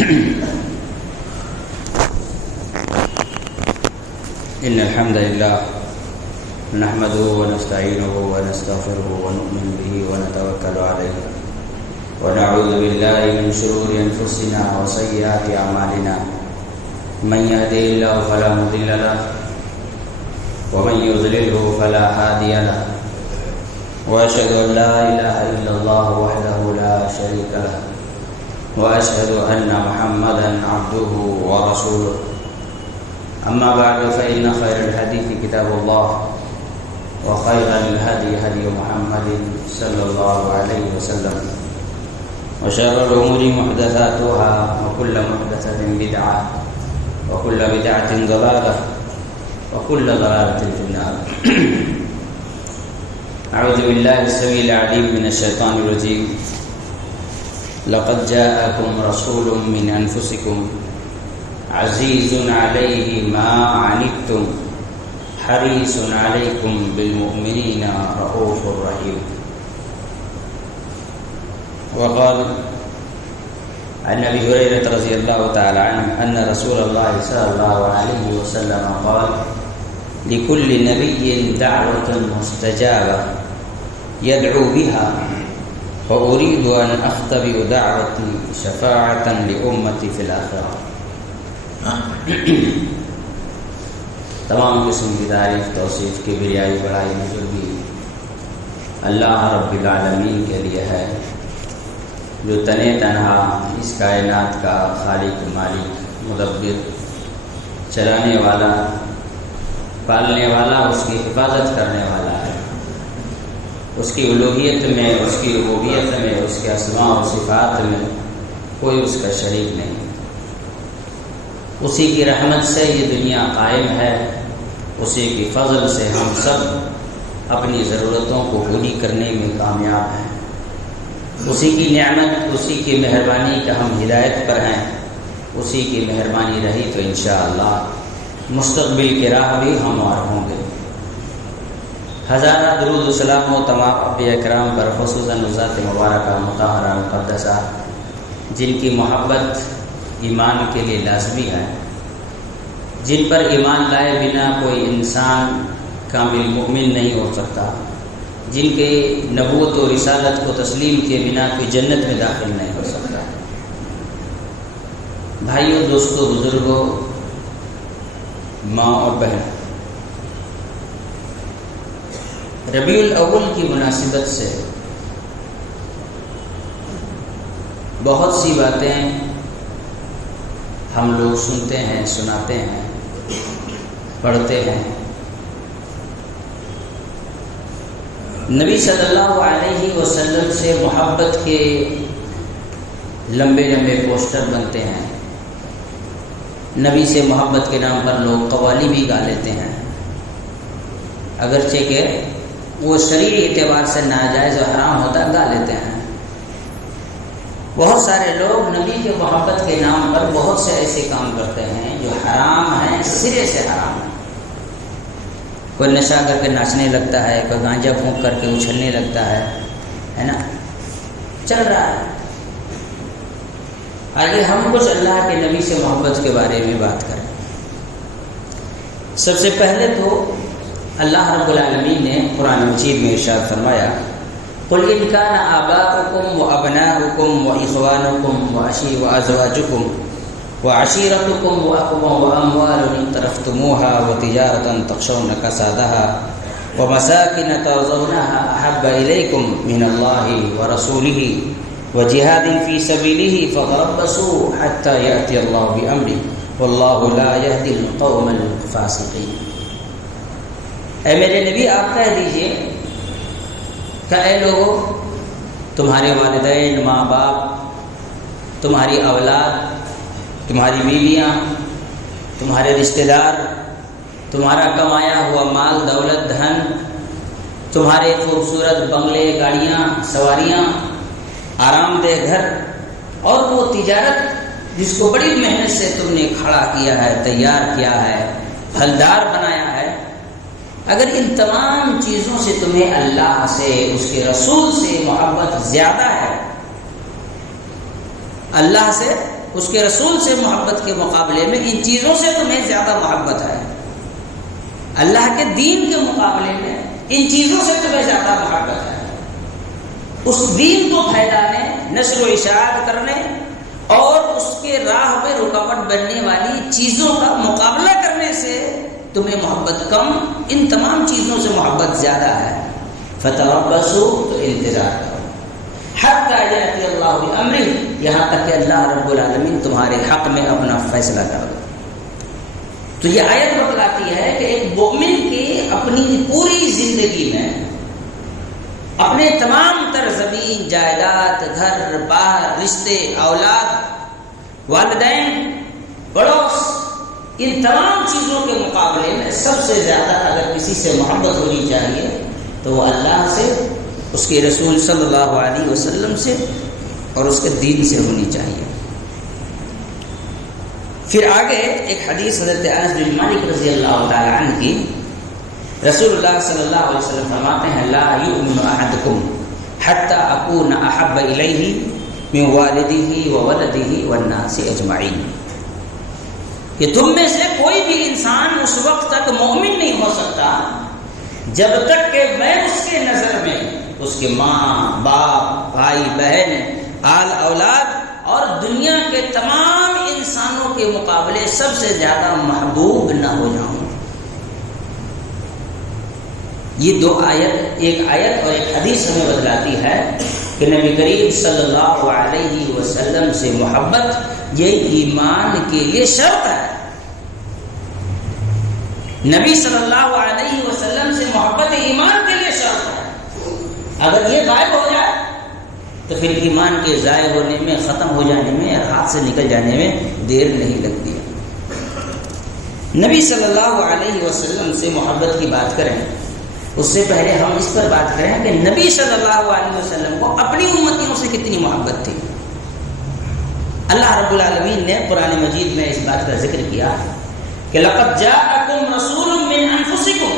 إن الحمد لله نحمده ونستعينه ونستغفره ونؤمن به ونتوكل عليه ونعوذ بالله من شرور أنفسنا وسيئات أعمالنا من يهده الله فلا مضل له ومن يضلله فلا هادي له وأشهد أن لا إله إلا الله وحده لا شريك له وأشهد أن محمدا عبده ورسوله أما بعد فإن خير الحديث كتاب الله وخير الهدي هدي محمد صلى الله عليه وسلم وشر الأمور محدثاتها وكل محدثة بدعة وكل بدعة ضلالة وكل ضلالة في النار. أعوذ بالله السميع العليم من الشيطان الرجيم. لقد جاءكم رسول من أنفسكم عزيز عليه ما عنتم حريص عليكم بالمؤمنين رؤوف رحيم. وقال عن أبي هريرة رضي الله تعالى عنه أن رسول الله صلى الله عليه وسلم قال لكل نبي دعوة مستجابة يدعو بها وأريد أن أختبئ دعوتي شفاعة لأمتي في الآخرة. تمام قسم کی تعریف توصیف کبریائی بڑائی بزرگی اللہ رب العالمین کے لیے ہے، جو تنے تنہا اس کائنات کا خالق، مالک، مدبر، چلانے والا، پالنے والا، اس کی حفاظت کرنے والا ہے. اس کی الوہیت میں، اس کی ربوبیت میں، اس کے اسماء و صفات میں کوئی اس کا شریک نہیں. اسی کی رحمت سے یہ دنیا قائم ہے، اسی کی فضل سے ہم سب اپنی ضرورتوں کو پوری کرنے میں کامیاب ہیں. اسی کی نعمت، اسی کی مہربانی کہ ہم ہدایت پر ہیں. اسی کی مہربانی رہی تو انشاءاللہ مستقبل کی راہ بھی ہموار ہوں گے. ہزارہ درود و سلام و تمام انبیاء کرام پر، خصوصاً ذات مبارکہ مطہرہ مقدسہ جن کی محبت ایمان کے لیے لازمی ہے، جن پر ایمان لائے بنا کوئی انسان کامل مومن نہیں ہو سکتا، جن کے نبوت و رسالت کو تسلیم کیے بنا کوئی جنت میں داخل نہیں ہو سکتا. بھائیوں، دوستوں، بزرگوں، ماں اور بہن، ربیع الاول کی مناسبت سے بہت سی باتیں ہم لوگ سنتے ہیں، سناتے ہیں، پڑھتے ہیں. نبی صلی اللہ علیہ وسلم سے محبت کے لمبے لمبے پوسٹر بنتے ہیں. نبی سے محبت کے نام پر لوگ قوالی بھی گا لیتے ہیں، اگرچہ کہ وہ شرعی اعتبار سے ناجائز و حرام ہوتا گا لیتے ہیں. بہت سارے لوگ نبی کے محبت کے نام پر بہت سے ایسے کام کرتے ہیں جو حرام ہیں، سرے سے حرام ہیں. کوئی نشہ کر کے ناچنے لگتا ہے، کوئی گانجا پھونک کر کے اچھلنے لگتا ہے نا، چل رہا ہے. آگے ہم کچھ اللہ کے نبی سے محبت کے بارے میں بات کریں. سب سے پہلے تو اللہ رب العالمین نے قرآن مجید میں ارشاد فرمایا، قل ان كان آباؤكم وابناؤكم واخوانكم وازواجكم وعشيرتكم واموال اقترفتموها وتجارة تخشون كسادها ومساكن ترضونها احب اليكم من الله ورسوله وجهاد في سبيله فتربصوا حتى يأتي الله بأمره والله لا يهدي القوم الفاسقين. اے میرے نبی، آپ کہہ دیجئے کہ اے لوگوں، تمہارے والدین، ماں باپ، تمہاری اولاد، تمہاری بیویاں، تمہارے رشتہ دار، تمہارا کمایا ہوا مال، دولت، دھن، تمہارے خوبصورت بنگلے، گاڑیاں، سواریاں، آرام دہ گھر، اور وہ تجارت جس کو بڑی محنت سے تم نے کھڑا کیا ہے، تیار کیا ہے، پھلدار بنایا ہے، اگر ان تمام چیزوں سے تمہیں اللہ سے، اس کے رسول سے محبت زیادہ ہے، اللہ سے اس کے رسول سے محبت کے مقابلے میں ان چیزوں سے تمہیں زیادہ محبت ہے، اللہ کے دین کے مقابلے میں ان چیزوں سے تمہیں زیادہ محبت ہے، اس دین کو پھیلانے، نشر و اشاعت کرنے اور اس کے راہ پہ رکاوٹ بننے والی چیزوں کا مقابلہ کرنے سے تمہیں محبت کم، ان تمام چیزوں سے محبت زیادہ ہے۔ فتربصوا، تو انتظار کرو، حتی یأتی اللہ بامرہ، یہاں تک کہ اللہ رب العالمین تمہارے حق میں اپنا فیصلہ کر دے۔ تو یہ آیت بتلاتی ہے کہ ایک مومن کی اپنی پوری زندگی میں اپنے تمام تر زمین، جائیداد، گھر بار، رشتے، اولاد، والدین، پڑوس، ان تمام چیزوں کے مقابلے میں سب سے زیادہ اگر کسی سے محبت ہونی چاہیے تو وہ اللہ سے، اس کے رسول صلی اللہ علیہ وسلم سے اور اس کے دین سے ہونی چاہیے۔ پھر آگے ایک حدیث حضرت انس بن مالک رضی اللہ تعالی عنہ کی، رسول اللہ صلی اللہ علیہ وسلم فرماتے ہیں لا یؤمن احدکم حتی اکون احب الیہ من والدہ وولدہ والناس اجمعین، کہ تم میں سے کوئی بھی انسان اس وقت تک مومن نہیں ہو سکتا جب تک کہ میں اس کے نظر میں اس کے ماں باپ، بھائی بہن، آل اولاد اور دنیا کے تمام انسانوں کے مقابلے سب سے زیادہ محبوب نہ ہو جاؤں۔ یہ دو آیت، ایک آیت اور ایک حدیث ہمیں بتلاتی ہے کہ نبی کریم صلی اللہ علیہ وسلم سے محبت یہ ایمان کے لیے شرط ہے۔ نبی صلی اللہ علیہ وسلم سے محبت ایمان کے لیے شرط ہے، اگر یہ غائب ہو جائے تو پھر ایمان کے ضائع ہونے میں، ختم ہو جانے میں، ہاتھ سے نکل جانے میں دیر نہیں لگتی ہے۔ نبی صلی اللہ علیہ وسلم سے محبت کی بات کریں اس سے پہلے ہم اس پر بات کریں کہ نبی صلی اللہ علیہ وسلم کو اپنی امتیوں سے کتنی محبت تھی۔ اللہ رب العالمین نے قرآن مجید میں اس بات کا ذکر کیا کہ لقد جاءکم رسول من انفسکم،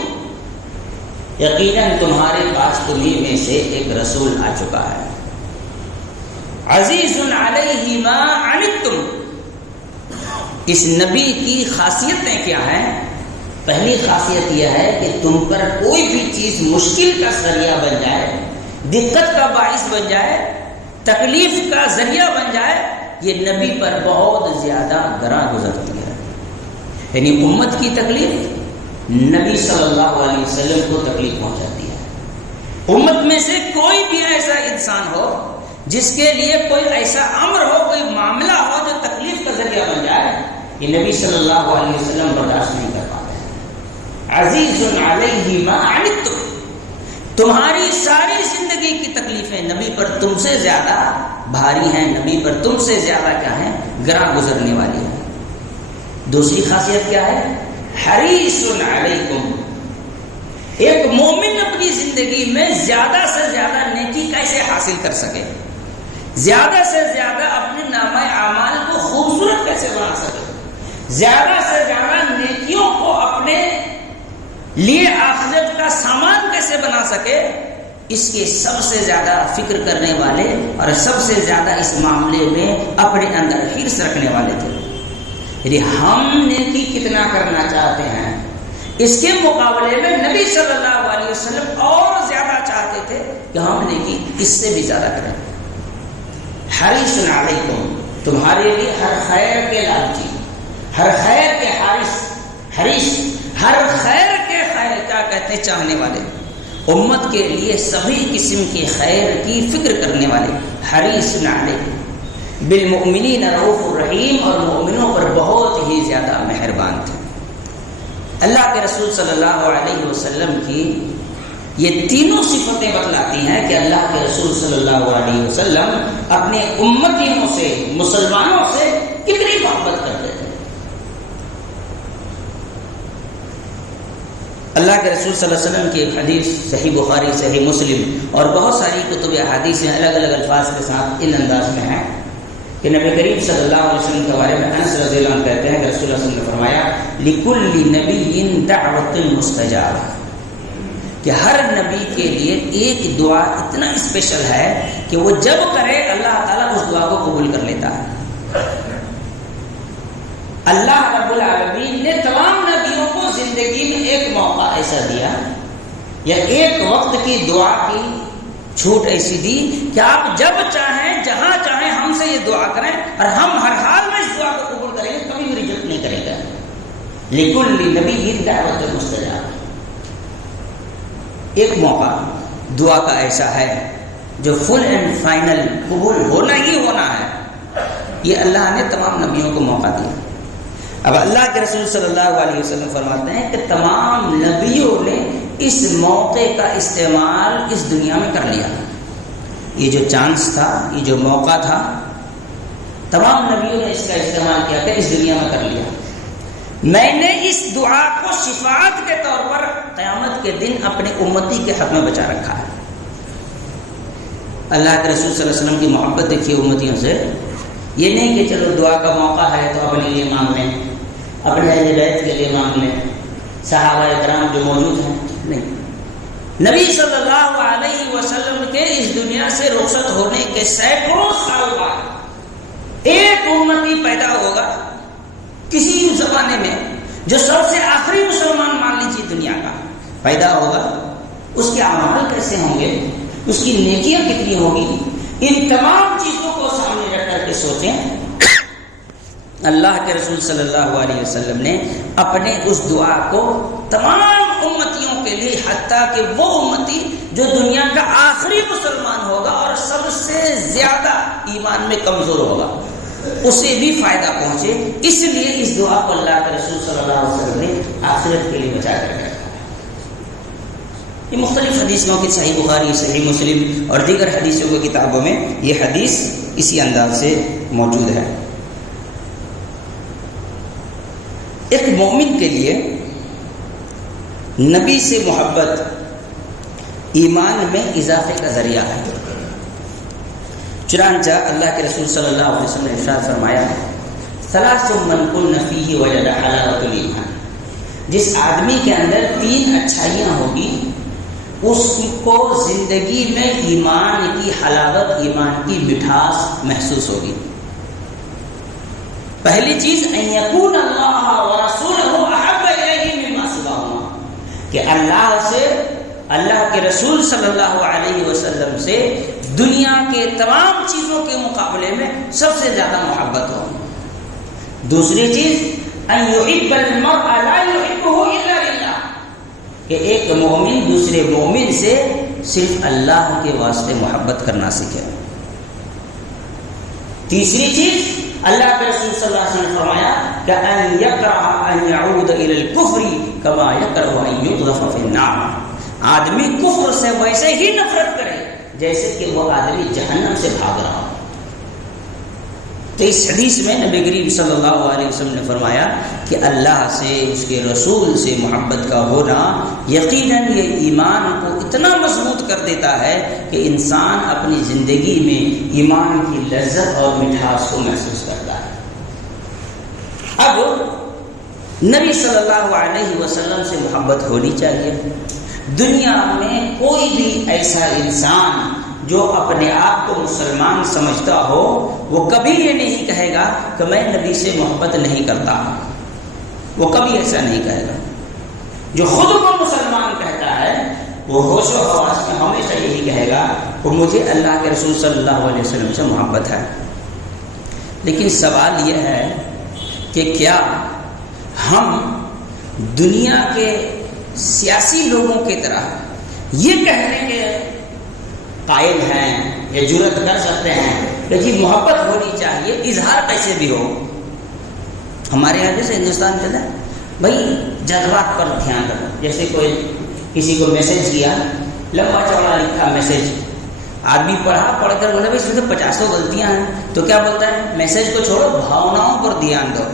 یقیناً تمہارے پاس تمہیں میں سے ایک رسول آ چکا ہے، عزیز علیہ ما عنتم، اس نبی کی خاصیتیں کیا ہیں؟ پہلی خاصیت یہ ہے کہ تم پر کوئی بھی چیز مشکل کا ذریعہ بن جائے، دقت کا باعث بن جائے، تکلیف کا ذریعہ بن جائے، یہ نبی پر بہت زیادہ گراں گزرتی ہے۔ یعنی امت کی تکلیف نبی صلی اللہ علیہ وسلم کو تکلیف پہنچاتی ہے۔ امت میں سے کوئی بھی ایسا انسان ہو جس کے لیے کوئی ایسا امر ہو، کوئی معاملہ ہو جو تکلیف کا ذریعہ بن جائے، یہ نبی صلی اللہ علیہ وسلم برداشت نہیں کر پاتے۔ عزیز علیہ ما عنتم، تمہاری ساری زندگی کی تکلیفیں نبی پر تم سے زیادہ بھاری ہیں، نبی پر تم سے زیادہ کیا ہیں؟ گراں گزرنے والی ہیں۔ دوسری خاصیت کیا ہے؟ حریص علیکم، ایک مومن اپنی زندگی میں زیادہ سے زیادہ نیکی کیسے حاصل کر سکے، زیادہ سے زیادہ اپنے نامہ اعمال کو خوبصورت کیسے بنا سکے، زیادہ سے زیادہ نیکیوں کو اپنے لیے آخرت کا سامان کیسے بنا سکے، اس کے سب سے زیادہ فکر کرنے والے اور سب سے زیادہ اس معاملے میں اپنے اندر حرص رکھنے والے تھے۔ یعنی ہم نیکی کتنا کرنا چاہتے ہیں، اس کے مقابلے میں نبی صلی اللہ علیہ وسلم اور زیادہ چاہتے تھے کہ ہم نیکی اس سے بھی زیادہ کریں۔ حریص علیکم، تمہارے لیے ہر خیر کے لالچی، ہر خیر کے حریص، ہر خیر کے خیر کیا کہتے ہیں؟ چاہنے والے، امت کے لیے سبھی قسم کے خیر کی فکر کرنے والے، حریص علیکم بالمؤمنین رؤوف الرحیم، اور مومنوں پر بہت ہی زیادہ مہربان تھے۔ اللہ کے رسول صلی اللہ علیہ وسلم کی یہ تینوں صفتیں بتلاتی ہیں کہ اللہ کے رسول صلی اللہ علیہ وسلم اپنے امتیوں سے، مسلمانوں سے کتنی محبت کرتے تھے۔ اللہ کے رسول صلی اللہ علیہ وسلم کی ایک حدیث صحیح بخاری، صحیح مسلم اور بہت ساری کتب احادیث میں الگ الگ الفاظ کے ساتھ ان انداز میں ہیں کہ نبی کریم صلی اللہ علیہ وسلم کے بارے میں انس رضی اللہ عنہ کہتے ہیں کہ رسول اللہ صلی اللہ علیہ وسلم نے فرمایا لِكُلِّ نَبِيٍّ دَعْوَةٌ مُسْتَجَابَةٌ، کہ ہر نبی کے لیے ایک دعا اتنا اسپیشل ہے کہ وہ جب کرے اللہ تعالیٰ اس دعا کو قبول کر لیتا ہے۔ اللہ رب العالمین نے تمام نبیوں کو زندگی میں ایک موقع ایسا دیا یا ایک وقت کی دعا کی چھوٹ ایسی دی کہ آپ جب چاہیں جہاں چاہیں ہم سے یہ دعا کریں اور ہم ہر حال میں اس دعا کو قبول کریں گے، کبھی بھی ریجیکٹ نہیں کریں گے. لِكُلِّ نَبِيٍّ دَعْوَةٌ مُسْتَجَابَةٌ. ایک موقع دعا کا ایسا ہے جو فل اینڈ فائنل قبول ہونا ہی ہونا ہے. یہ اللہ نے تمام نبیوں کو موقع دیا. اب اللہ کے رسول صلی اللہ علیہ وسلم فرماتے ہیں کہ تمام نبیوں نے اس موقع کا استعمال اس دنیا میں کر لیا. یہ جو چانس تھا، یہ جو موقع تھا، تمام نبیوں نے اس کا استعمال کیا کہ اس دنیا میں کر لیا. میں نے اس دعا کو شفاعت کے طور پر قیامت کے دن اپنے امتی کے حق میں بچا رکھا ہے. اللہ کے رسول صلی اللہ علیہ وسلم کی محبت دیکھیے امتیوں سے. یہ نہیں کہ چلو دعا کا موقع ہے تو اپنے لیے مانگ لیں، اپنے اہل بیت کے لیے مانگ لیں، صحابہ کرام جو موجود ہیں. نہیں، نبی صلی اللہ علیہ وسلم کے اس دنیا سے رخصت ہونے کے سینکڑوں سال بعد ایک امتی پیدا ہوگا کسی زمانے میں جو سب سے آخری مسلمان مان لیجیے دنیا کا پیدا ہوگا. اس کے اعمال کیسے ہوں گے، اس کی نیکیاں کتنی ہوگی، ان تمام چیزوں کو سامنے رکھ کر کے سوچیں. اللہ کے رسول صلی اللہ علیہ وسلم نے اپنے اس دعا کو تمام امتیوں کے لیے، حتیٰ کہ وہ امتی جو دنیا کا آخری مسلمان ہوگا اور سب سے زیادہ ایمان میں کمزور ہوگا، اسے بھی فائدہ پہنچے، اس لیے اس دعا کو اللہ کے رسول صلی اللہ علیہ وسلم نے آخرت کے لیے بچا کر رکھا. یہ مختلف حدیثوں کی صحیح بخاری، صحیح مسلم اور دیگر حدیثوں کی کتابوں میں یہ حدیث اسی انداز سے موجود ہے. ایک مومن کے لیے نبی سے محبت ایمان میں اضافے کا ذریعہ ہے. چنانچہ اللہ کے رسول صلی اللہ علیہ وسلم نے ارشاد فرمایا، ثلاث من کن فیہ وجد حلاوۃ الایمان. جس آدمی کے اندر 3 اچھائیاں ہوگی اس کو زندگی میں ایمان کی حلاوت، ایمان کی مٹھاس محسوس ہوگی. پہلی چیز ان یکون اللہ ورسولہ احب الیہ مما سواہما، کہ اللہ سے، اللہ کے رسول صلی اللہ علیہ وسلم سے دنیا کے تمام چیزوں کے مقابلے میں سب سے زیادہ محبت ہو. دوسری چیز ان یحب المرء لا یحبہ الا للہ، کہ ایک مومن دوسرے مومن سے صرف اللہ کے واسطے محبت کرنا سیکھے. تیسری چیز اللہ کے رسول صلی اللہ علیہ وسلم نے فرمایا کہ ان یکرہ ان یعود الی الکفر کما یکرہ ان یقذف فی النار. آدمی کفر سے ویسے ہی نفرت کرے جیسے کہ وہ آدمی جہنم سے بھاگ رہا ہو. تو اس حدیث میں نبی کریم صلی اللہ علیہ وسلم نے فرمایا کہ اللہ سے، اس کے رسول سے محبت کا ہونا یقیناً یہ ایمان کو اتنا مضبوط کر دیتا ہے کہ انسان اپنی زندگی میں ایمان کی لذت اور مٹھاس کو محسوس کرتا ہے. اب نبی صلی اللہ علیہ وسلم سے محبت ہونی چاہیے. دنیا میں کوئی بھی ایسا انسان جو اپنے آپ کو مسلمان سمجھتا ہو وہ کبھی یہ نہیں کہے گا کہ میں نبی سے محبت نہیں کرتا. وہ کبھی ایسا نہیں کہے گا. جو خود کو مسلمان کہتا ہے وہ ہوش و حواس میں ہمیشہ یہی کہے گا کہ مجھے اللہ کے رسول صلی اللہ علیہ وسلم سے محبت ہے. لیکن سوال یہ ہے کہ کیا ہم دنیا کے سیاسی لوگوں کی طرح یہ کہنے کے قائل ہیں یا جرأت کر سکتے ہیں کہ جی محبت ہونی چاہیے، اظہار کیسے بھی ہو؟ ہمارے یہاں جیسے ہندوستان چلے بھائی جذبات پر دھیان رکھو. جیسے کوئی کسی کو میسج کیا، لمبا چوڑا لکھا میسج، آدمی پڑھ کر بولا بھائی اس میں تو 50 غلطیاں ہیں، تو کیا بولتا ہے؟ میسج کو چھوڑو، بھاوناؤں پر دھیان دو،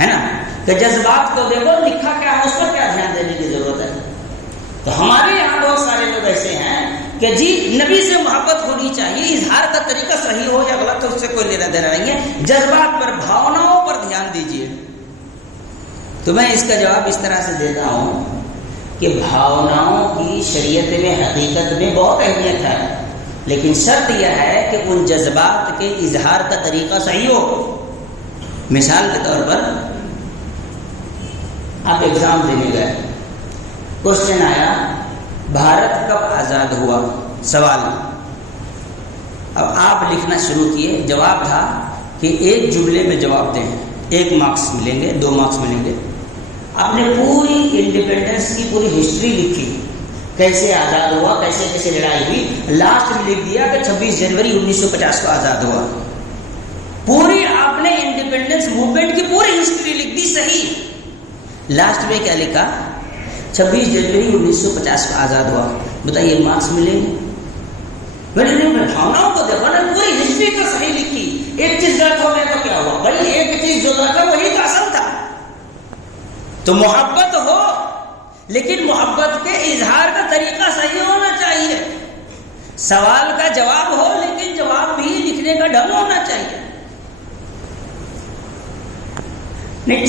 ہے نا، کہ جذبات کو دیکھو لکھا کیا ہے، اس پر کیا دھیان دینے کی ضرورت ہے. تو ہمارے یہاں بہت سارے لوگ ایسے ہیں کہ جی نبی سے محبت ہونی چاہیے، اظہار کا طریقہ صحیح ہو یا غلط ہو اس سے کوئی لینا دینا نہیں ہے، جذبات پر، بھاوناؤں پر دھیان دیجیے. تو میں اس کا جواب اس طرح سے دیتا ہوں کہ بھاوناؤں کی شریعت میں، حقیقت میں بہت اہمیت ہے، لیکن شرط یہ ہے کہ ان جذبات کے اظہار کا طریقہ صحیح ہو. مثال کے طور پر آپ ایگزام دینے گئے، کوشچن آیا بھارت کب آزاد ہوا، سوال، اب آپ لکھنا شروع کیے، جواب تھا کہ ایک جملے میں جواب دیں، 1 مارکس ملیں گے، 2 مارکس ملیں گے۔ آپ نے پوری انڈیپینڈنس کی پوری ہسٹری لکھی، کیسے آزاد ہوا، کیسے کیسے لڑائی ہوئی، لاسٹ میں لکھ دیا کہ 26 جنوری 1950 کو آزاد ہوا۔ پوری آپ نے انڈیپینڈنس موومنٹ کی پوری ہسٹری لکھ دی صحیح، لاسٹ میں کیا لکھا، 26 جنوری 1950 کو آزاد ہوا۔ بتائیے مارکس ملیں گے؟ میں نے بھاؤناؤں کو دیکھا نا، پوری ہسٹری تو صحیح لکھی، ایک چیز غلط ہو گیا تو کیا ہوا بھائی، ایک چیز جو غلط ہے وہی تو اصل تھا۔ تو محبت ہو لیکن محبت کے اظہار کا طریقہ صحیح ہونا چاہیے، سوال کا جواب ہو لیکن جواب بھی لکھنے کا ڈھنگ ہونا چاہیے۔ نہیں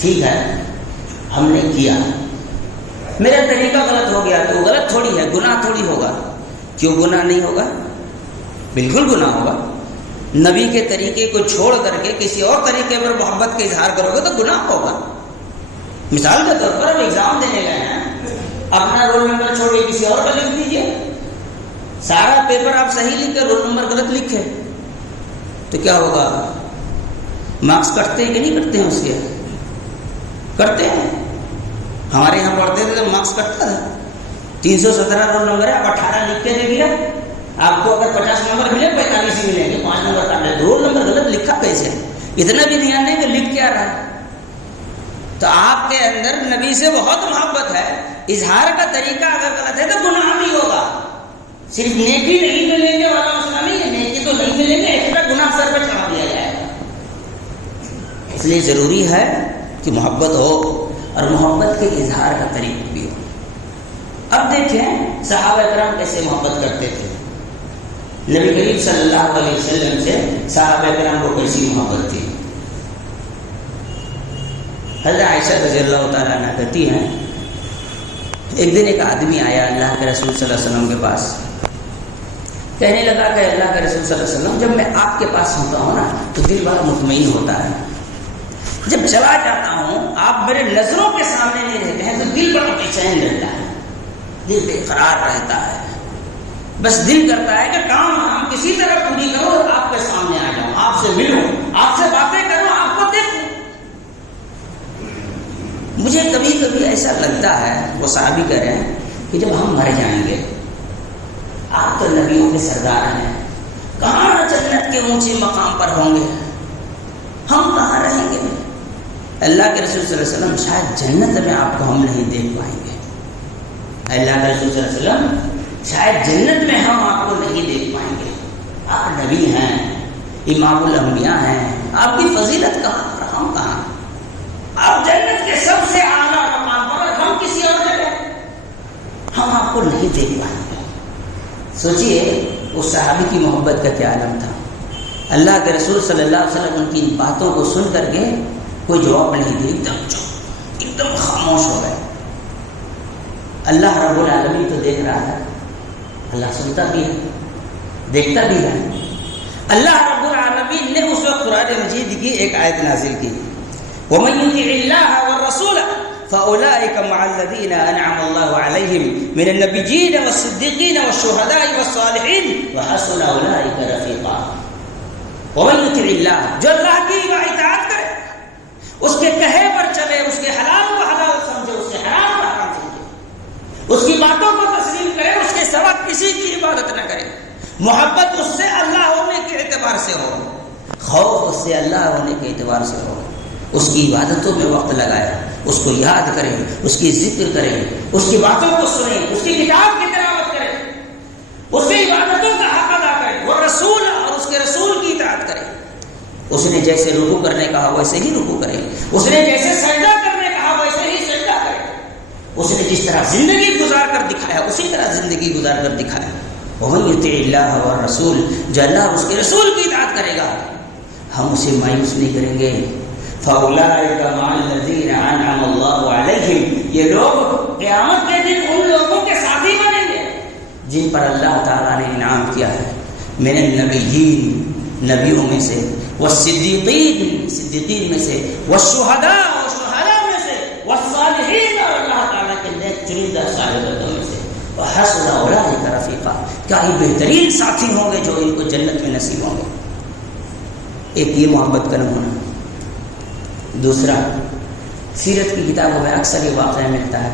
ٹھیک ہے ہم نے کیا، میرا طریقہ غلط ہو گیا تو غلط تھوڑی ہے، گناہ تھوڑی ہوگا۔ کیوں گناہ نہیں ہوگا؟ بالکل گناہ ہوگا۔ نبی کے طریقے کو چھوڑ کر کے کسی اور طریقے پر محبت کا اظہار کرو گے تو گناہ ہوگا۔ مثال کے طور پر اب ایگزام دینے گئے ہیں، اپنا رول نمبر چھوڑ کے کسی اور کا لکھ دیجیے، سارا پیپر آپ صحیح لکھ کے رول نمبر غلط لکھے تو کیا ہوگا؟ مارکس کٹتے ہیں کہ نہیں کٹتے ہیں؟ اس کے کٹتے ہیں۔ ہمارے یہاں پڑھتے تھے تو مارکس کٹتا تھا، 317 رول نمبر ہے، آپ 18 لکھ کے دے دیا، آپ کو اگر 50 نمبر ملے 45 ہی ملیں گے، 5 نمبر کاٹ لیں، رول نمبر غلط لکھا کیسے؟ اتنا بھی دھیان نہیں کہ لکھ کیا رہا ہے۔ تو آپ کے اندر نبی سے بہت محبت ہے، اظہار کا طریقہ اگر غلط ہے تو گناہ بھی ہوگا، صرف نیکی نہیں ملیں گے والا مسئلہ نہیں ہے، نیکی تو نہیں ملیں گے، ایکسٹرا گناہ سر پہ چڑھا دیا جائے گا۔ اس لیے ضروری ہے کہ محبت ہو اور محبت کے اظہار کا طریقہ بھی ہو۔ اب دیکھیں صحابہ کرام کیسے محبت کرتے تھے، نبی کریم صلی اللہ علیہ وسلم سے صحابہ کرام کو کیسی محبت تھی۔ حضرت عائشہ رضی اللہ تعالیٰ عنہ کہتی ہیں ایک دن ایک آدمی آیا اللہ کے رسول صلی اللہ علیہ وسلم کے پاس، کہنے لگا کہ اللہ کے رسول صلی اللہ علیہ وسلم، جب میں آپ کے پاس ہوتا ہوں نا تو دل بڑا مطمئن ہوتا ہے، جب چلا جاتا ہوں آپ میرے نظروں کے سامنے نہیں رہتے ہیں تو دل بڑا بے چین رہتا ہے، دل بے قرار رہتا ہے، بس دل کرتا ہے کہ کام کسی طرح پوری کرو اور آپ کے سامنے آ جاؤں، آپ سے ملوں، آپ سے باتیں کروں، آپ کو دیکھوں۔ مجھے کبھی کبھی ایسا لگتا ہے، وہ صحابی کہہ رہے ہیں، کہ جب ہم مر جائیں گے، آپ تو نبیوں کے سردار ہیں، کہاں جنت کے اونچے مقام پر ہوں گے، ہم کہاں رہیں گے؟ اللہ کے رسول صلی اللہ علیہ وسلم شاید جنت میں آپ کو ہم نہیں دیکھ پائیں گے، اللہ کے رسول صلی اللہ علیہ وسلم شاید جنت میں ہم آپ کو نہیں دیکھ پائیں گے، آپ نبی ہیں، امام الانبیاء ہیں، آپ کی فضیلت کہاں اور ہم کہاں؟ آپ جنت کے سب سے اعلیٰ مقام پر، ہم کسی اور جگہ، ہم آپ کو نہیں دیکھ پائیں گے۔ سوچئے اس صحابی کی محبت کا کیا عالم تھا۔ اللہ کے رسول صلی اللہ علیہ وسلم ان کی ان باتوں کو سن کر کے کوئی جواب نہیں دیا، ایک دم خاموش ہو گئے۔ اللہ رب العالمین تو دیکھ رہا ہے، اللہ سنتا بھی ہے، دیکھتا بھی ہے۔ اللہ رب العالمین نے اس وقت قرآن مجید کی ایک آیت نازل کی، وَمَن يُطِعِ اللَّهَ وَالرَّسُولَ فَأُولَٰئِكَ مَعَ الَّذِينَ أَنْعَمَ اللَّهُ عَلَيْهِمْ مِنَ النَّبِيِّينَ وَالصِّدِّيقِينَ وَالشُّهَدَاءِ وَالصَّالِحِينَ وَحَسُنَ أُولَٰئِكَ رَفِيقًا۔ وَمَن يُطِعِ اللَّهَ، جو اللہ کی اطاعت کرے، اس کے کہے پر چلے، اس کے حلال کو حلال سمجھے، اس کے حرام کو حرام سمجھے، اس کی باتوں کو تسلیم کرے، اس کے سوا کسی کی عبادت نہ کرے، محبت اس سے اللہ ہونے کے اعتبار سے ہو، خوف اس سے اللہ ہونے کے اعتبار سے ہو، اس کی عبادتوں میں وقت لگائے، اس کو یاد کریں، اس کی ذکر کریں، اس کی باتوں کو سنیں، اس کی کتاب کی تلاوت کریں، اس کی عبادتوں کا حق ادا کریں، وہ رسول اور اس کے رسول کی اطاعت کریں۔ اس نے جیسے رکوع کرنے کہا ویسے ہی رکوع کریں، اس نے جیسے سجدہ کرنے کہا ویسے ہی سجدہ کریں، اس نے جس طرح زندگی گزار کر دکھایا اسی طرح زندگی گزار کر دکھایا۔ وَمَن يُطِعِ اللَّهَ وَالرَّسُولَ، جو اللہ اور اس کے رسول کی اطاعت کرے گا ہم اسے مایوس نہیں کریں گے۔ فَأُولَٰئِكَ مَعَ الَّذِينَ أَنْعَمَ اللَّهُ عَلَيْهِمْ، یہ لوگ قیامت کے دن ان لوگوں کے ساتھی بنیں گے جن پر اللہ تعالیٰ نے انعام کیا ہے، من النبیین، نبیوں میں سے، والصدیقین، صدیقین میں سے، والشہداء، اور شہداء میں چنندہ شاگردوں میں سے، وحسن اولئک رفیقا، کیا یہ بہترین ساتھی ہوں گے جو ان کو جنت میں نصیب ہوں گے۔ ایک یہ محبت کا نمونہ۔ دوسرا، سیرت کی کتابوں میں اکثر یہ واقعہ ملتا ہے،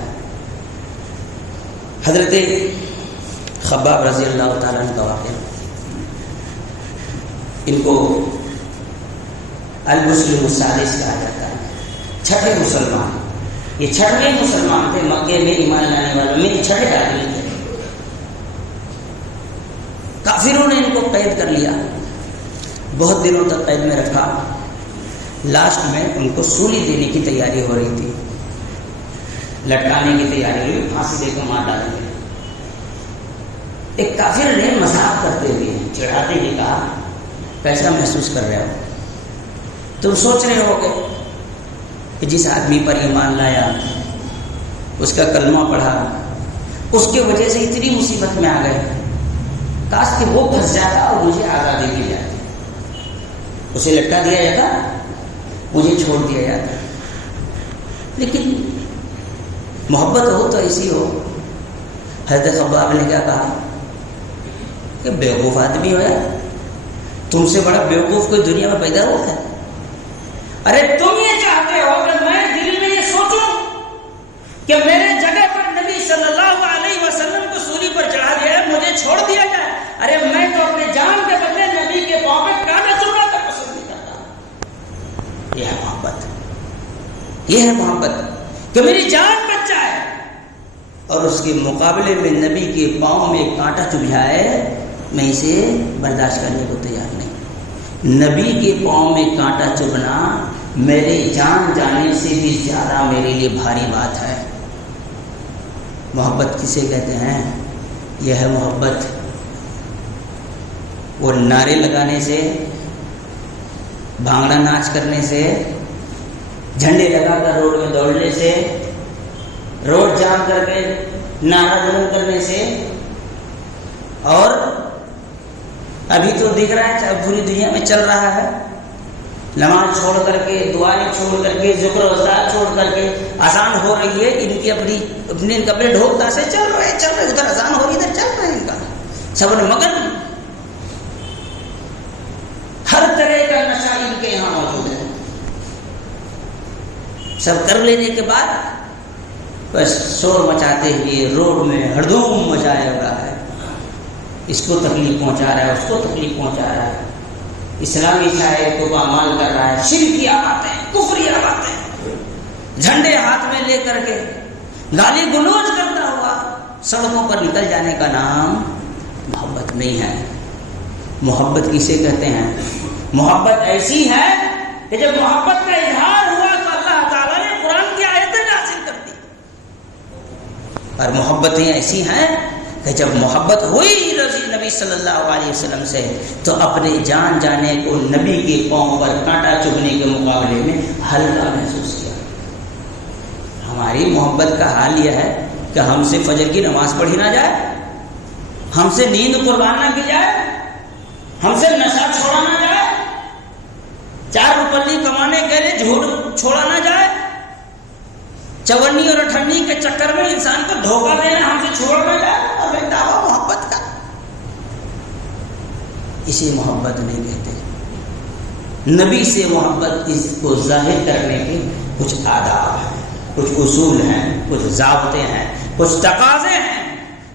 حضرت خباب رضی اللہ تعالیٰ عنہ کا واقعہ۔ ان کو المسلم السادس کہا جاتا ہے، چھٹے مسلمان۔ یہ چھٹے مسلمان تھے، مکے میں ایمان لانے والوں میں چھٹے آدمی تھے۔ کافروں نے ان کو قید کر لیا، بہت دنوں تک قید میں رکھا۔ لاسٹ میں ان کو سولی دینے کی تیاری ہو رہی تھی، لٹکانے کی تیاری ہوئی، پھانسی دے کے مار ڈالیں گے۔ ایک کافر نے مذاق کرتے ہوئے، چڑھاتے ہوئے کہا، کیسا محسوس کر رہے ہو؟ تم سوچ رہے ہوگے کہ جس آدمی پر ایمان لایا، اس کا کلمہ پڑھا، اس کی وجہ سے اتنی مصیبت میں آ گئے، کاش کہ وہ پھنس جاتا اور مجھے آزادی دی جاتی، اسے لٹکا دیا جاتا، مجھے چھوڑ دیا جاتا۔ لیکن محبت ہو تو ایسی ہو۔ حضرت خباب نے کیا کہا کہ بیوقوف آدمی ہو یار، تم سے بڑا بیوقوف کوئی دنیا میں پیدا ہوا ہے؟ ارے تم یہ چاہتے ہو کہ میں دل میں یہ سوچوں کہ میرے جگہ پر نبی صلی اللہ علیہ وسلم کو سولی پر چڑھا دیا ہے، مجھے چھوڑ دیا جائے؟ ارے میں تو اپنے جان کے بدلے نبی کے پاؤں پہ کانٹا چبھنا تک پسند نہیں کرتا۔ یہ ہے محبت، یہ ہے محبت کہ میری جان بچ جائے اور اس کے مقابلے میں نبی کے پاؤں میں کانٹا چبھ جائے، میں اسے برداشت کرنے کو تیار نہیں۔ نبی کے پاؤں میں کانٹا چبھنا میرے جان جانے سے بھی زیادہ میرے لیے بھاری بات ہے۔ محبت کسے کہتے ہیں؟ یہ ہے محبت۔ وہ نعرے لگانے سے، بھانگڑا ناچ کرنے سے، جھنڈے لگا کر روڈ میں دوڑنے سے، روڈ جام کر کے نعرہ بلند کرنے سے، اور ابھی تو دکھ رہا ہے پوری دنیا میں چل رہا ہے، نماز چھوڑ کر کے، دعائیں چھوڑ کر کے، ذکر و اذکار چھوڑ کر کے، اذان ہو رہی ہے، ان کی اپنے ڈھول تاشے چل رہے، ادھر اذان ہو رہی، ادھر چل رہے ہیں، ان کا سب نے مگن، ہر طرح کا نشہ ان کے یہاں موجود ہے۔ سب کر لینے کے بعد بس شور مچاتے ہوئے روڈ میں ہڑدھوم مچایا ہوا ہے، اس کو تکلیف پہنچا رہا ہے، اس کو تکلیف پہنچا رہا ہے، اسلامی شاعر کو پامال کر رہا ہے، شرکیہ باتیں، کفریہ باتیں، جھنڈے ہاتھ میں لے کر کے گالی گلوچ کرتا ہوا سڑکوں پر نکل جانے کا نام محبت نہیں ہے۔ محبت کسے کہتے ہیں؟ محبت ایسی ہے کہ جب محبت کا اظہار ہوا تو اللہ تعالیٰ نے قرآن کی آیتیں نازل کر دی، اور محبتیں ایسی ہیں کہ جب محبت ہوئی نبی صلی اللہ علیہ وسلم سے تو اپنے جان جانے کو نبی کے پاؤں پر کانٹا چبھنے کے مقابلے میں ہلکا محسوس کیا۔ ہماری محبت کا حال یہ ہے کہ ہم سے فجر کی نماز پڑھی نہ جائے، ہم سے نیند قربان نہ کی جائے، ہم سے نشہ چھوڑا نہ جائے، 4 روپلی کمانے کے لیے جھوٹ چھوڑا نہ جائے، چونی اور اٹھنی کے چکر میں انسان کو دھوکہ دینا ہم سے چھوڑ نہ جائے، اور ایک دعویٰ محبت کا، اسے محبت نہیں کہتے۔ نبی سے محبت اس کو ظاہر کرنے کے کچھ آداب ہیں، کچھ اصول ہیں، کچھ ضابطے ہیں، کچھ تقاضے ہیں۔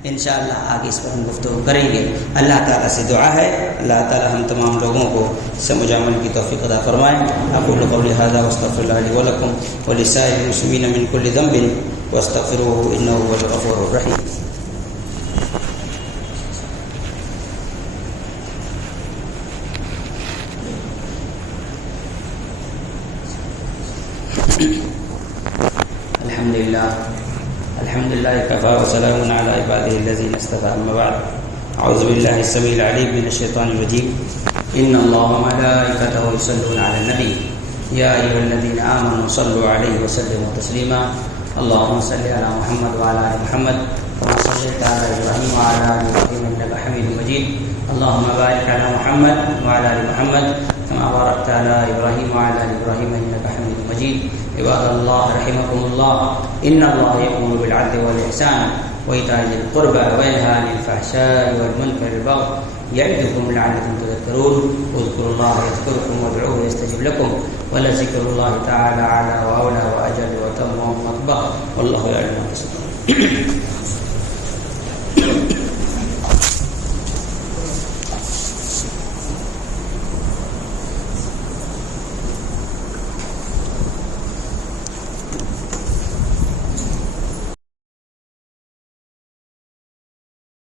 انشاءاللہ آگے اس پر ہم گفتگو کریں گے۔ اللہ تعالیٰ سے دعا ہے اللہ تعالیٰ ہم تمام لوگوں کو سمجھ عمل کی توفیق عطا فرمائیں۔ اقول قولی ھذا واستغفر اللہ لی ولکم ولسائر المسلمین من کل ذنب واستغفروہ انہ هو الغفور الرحیم۔ الحمد لله كفى وسلام على عباده الذين اصطفى أما بعد أعوذ بالله السميع العليم من الشيطان الرجيم إن الله وملائكته يصلون على النبي يا أيها الذين آمنوا صلوا عليه وسلموا تسليما اللهم صل على محمد وعلى آل محمد كما صليت على إبراهيم وعلى آل إبراهيم إنك حميد مجيد اللهم بارك على محمد وعلى آل محمد كما باركت على إبراهيم وعلى آل إبراهيم إنك حميد مجيد. عباد الله رحمكم الله، إن الله يأمر بالعدل والإحسان وإيتاء ذي القربى وينهى عن الفحشاء والمنكر والبغي يعظكم لعلكم تذكرون. اذكروا الله يذكركم وادعوه يستجب لكم ولذكر الله تعالى أعلى وأولى وأجل وتم وأطبق والله يعلم ما تصنعون.